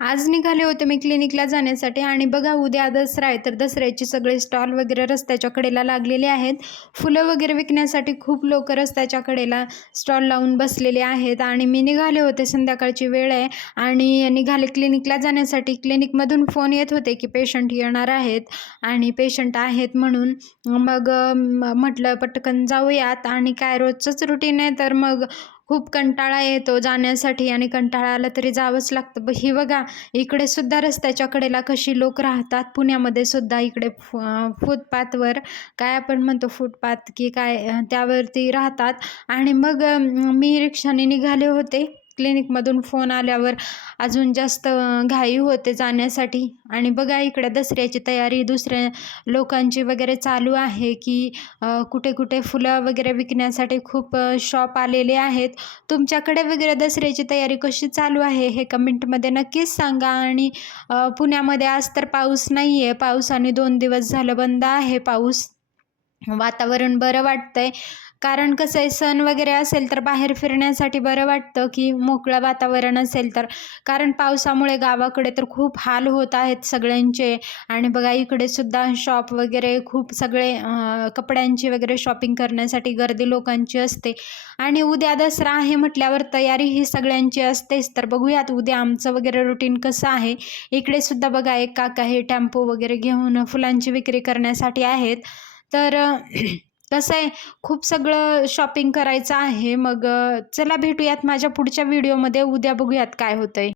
आज निघाले होते मी क्लिनिकला जाण्यासाठी आणि बघा उद्या दसरा आहे, तर दसऱ्याचे सगळे स्टॉल वगैरे रस्त्याच्या कडेला लागलेले आहेत. फुलं वगैरे विकण्यासाठी खूप लोक रस्त्याच्या कडेला स्टॉल लावून बसलेले आहेत आणि मी निघाले होते. संध्याकाळची वेळ आहे आणि निघाले क्लिनिकला जाण्यासाठी. क्लिनिकमधून फोन येत होते की पेशंट येणार आहेत आणि पेशंट आहेत म्हणून. मग म्हटलं पटकन जाऊयात आणि काय रोजचंच रुटीन आहे, तर मग खूप कंटाळा येतो जाण्यासाठी आणि कंटाळा आला तरी जावंच लागतं. ही बघा इकडे सुद्धा रस्त्याच्या कडेला कशी लोक राहतात. पुण्यामध्ये सुद्धा इकडे फुटपाथवर, काय आपण म्हणतो फुटपाथ की काय, त्यावरती राहतात. आणि मग मी रिक्षाने निघाले होते. क्लिनिकमधून फोन आल्यावर अजून जास्त घाई होते जाण्यासाठी. आणि बघा इकडे दसऱ्याची तयारी दुसऱ्या लोकांची वगैरे चालू आहे की कुठे कुठे फुलं वगैरे विकण्यासाठी खूप शॉप आलेले आहेत. तुमच्याकडे वगैरे दसऱ्याची तयारी कशी चालू आहे हे कमेंटमध्ये नक्कीच सांगा. आणि पुण्यामध्ये आज तर पाऊस नाही आहे. पावसाने 2 दिवस झालं बंद आहे पाऊस. वातावरण बरं वाटतंय, कारण कसं आहे सण वगैरे असेल तर बाहेर फिरण्यासाठी बरं वाटतं की मोकळं वातावरण असेल तर. कारण पावसामुळे गावाकडे तर खूप हाल होत आहेत सगळ्यांचे. आणि बघा इकडे सुद्धा शॉप वगैरे खूप सगळे कपड्यांची वगैरे शॉपिंग करण्यासाठी गर्दी लोकांची असते. आणि उद्या दसरा आहे म्हटल्यावर तयारी ही सगळ्यांची असतेच. तर बघूयात उद्या आमचं वगैरे रुटीन कसं आहे. इकडे सुद्धा बघा एक काका हे टेम्पो वगैरे घेऊन फुलांची विक्री करण्यासाठी आहेत. तर कसं आहे खूप सगळं शॉपिंग करायचं आहे. मग चला भेटूयात माझ्या पुढच्या व्हिडिओमध्ये. उद्या बघूयात काय होतंय.